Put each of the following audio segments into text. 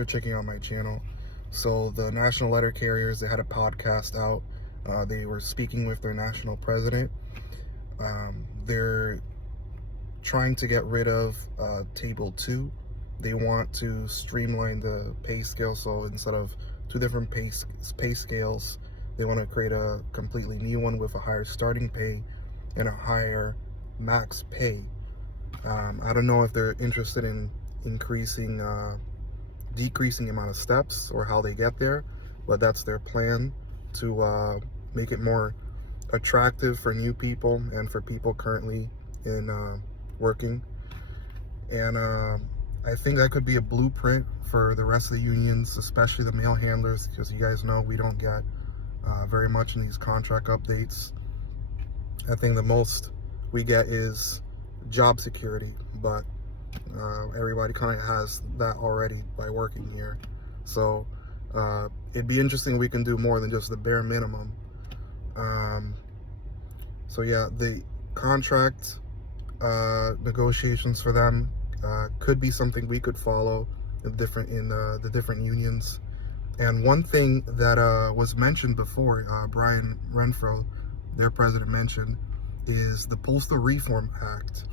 for checking out my channel. So the national letter carriers, they had a podcast out. They were speaking with their national president. They're trying to get rid of Table 2. They want to streamline the pay scale, so instead of two different pay scales, they want to create a completely new one with a higher starting pay and a higher max pay. I don't know if they're interested in decreasing the amount of steps or how they get there, but that's their plan to make it more attractive for new people and for people currently in working. And I think that could be a blueprint for the rest of the unions, especially the mail handlers, because you guys know we don't get very much in these contract updates. I think the most we get is job security, but everybody kind of has that already by working here. So it'd be interesting if we can do more than just the bare minimum. So yeah, the contract negotiations for them could be something we could follow in the different unions. And one thing that was mentioned before, Brian Renfro, their president, mentioned, is the Postal Reform Act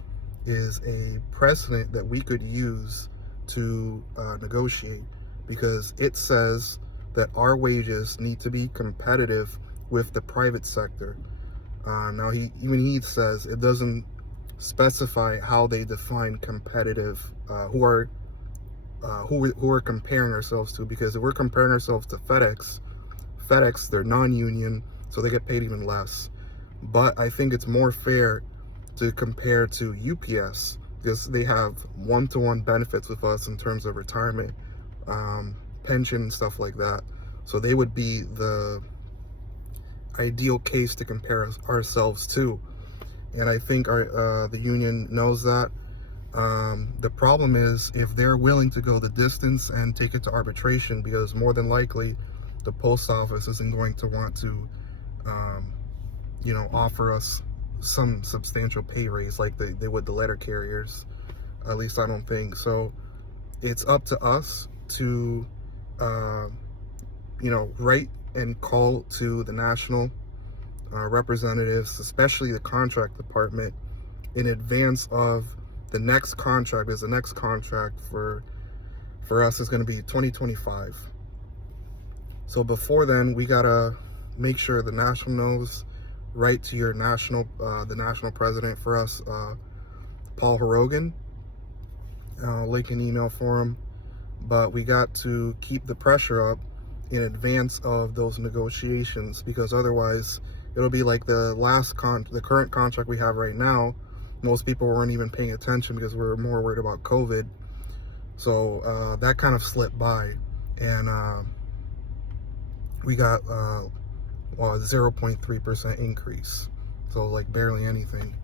is a precedent that we could use to negotiate, because it says that our wages need to be competitive with the private sector. Now, he says it doesn't specify how they define competitive, who we're comparing ourselves to, because if we're comparing ourselves to FedEx, they're non-union, so they get paid even less. But I think it's more fair to compare to UPS, because they have one-to-one benefits with us in terms of retirement, pension, and stuff like that. So they would be the ideal case to compare ourselves to. And I think the union knows that. The problem is if they're willing to go the distance and take it to arbitration, because more than likely the post office isn't going to want to offer us some substantial pay raise like they would the letter carriers. At least I don't think so. It's up to us to write and call to the national representatives, especially the contract department, in advance of the next contract. Is the next contract for us is going to be 2025. So before then, we gotta make sure the national knows. Write to your the national president for us, Paul Horton. Link an email for him. But we got to keep the pressure up in advance of those negotiations, because otherwise it'll be like the current contract we have right now. Most people weren't even paying attention because we were more worried about COVID. So that kind of slipped by, and we got 0.3% increase, so like barely anything.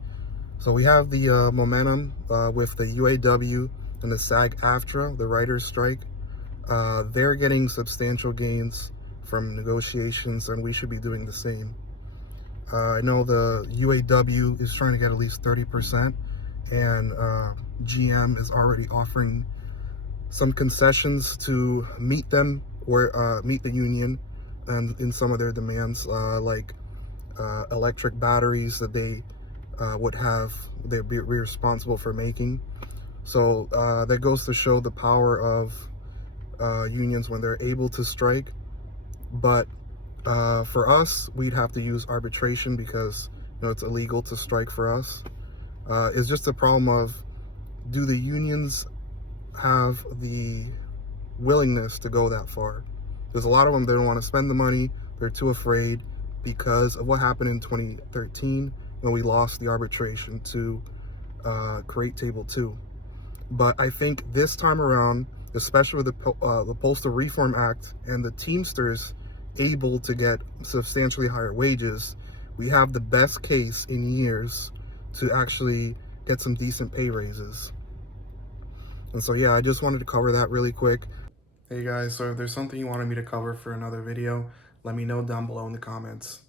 So we have the momentum with the UAW and the SAG-AFTRA, the writers' strike. They're getting substantial gains from negotiations, and we should be doing the same. I know the UAW is trying to get at least 30%, and GM is already offering some concessions to meet them, or meet the union and in some of their demands, like electric batteries that they'd be responsible for making. So that goes to show the power of unions when they're able to strike. But for us, we'd have to use arbitration, because it's illegal to strike for us. It's just a problem of, do the unions have the willingness to go that far? There's a lot of them, they don't want to spend the money. They're too afraid because of what happened in 2013 when we lost the arbitration to create Table 2. But I think this time around, especially with the Postal Reform Act and the Teamsters able to get substantially higher wages, we have the best case in years to actually get some decent pay raises. And so yeah, I just wanted to cover that really quick. Hey guys, so if there's something you wanted me to cover for another video, let me know down below in the comments.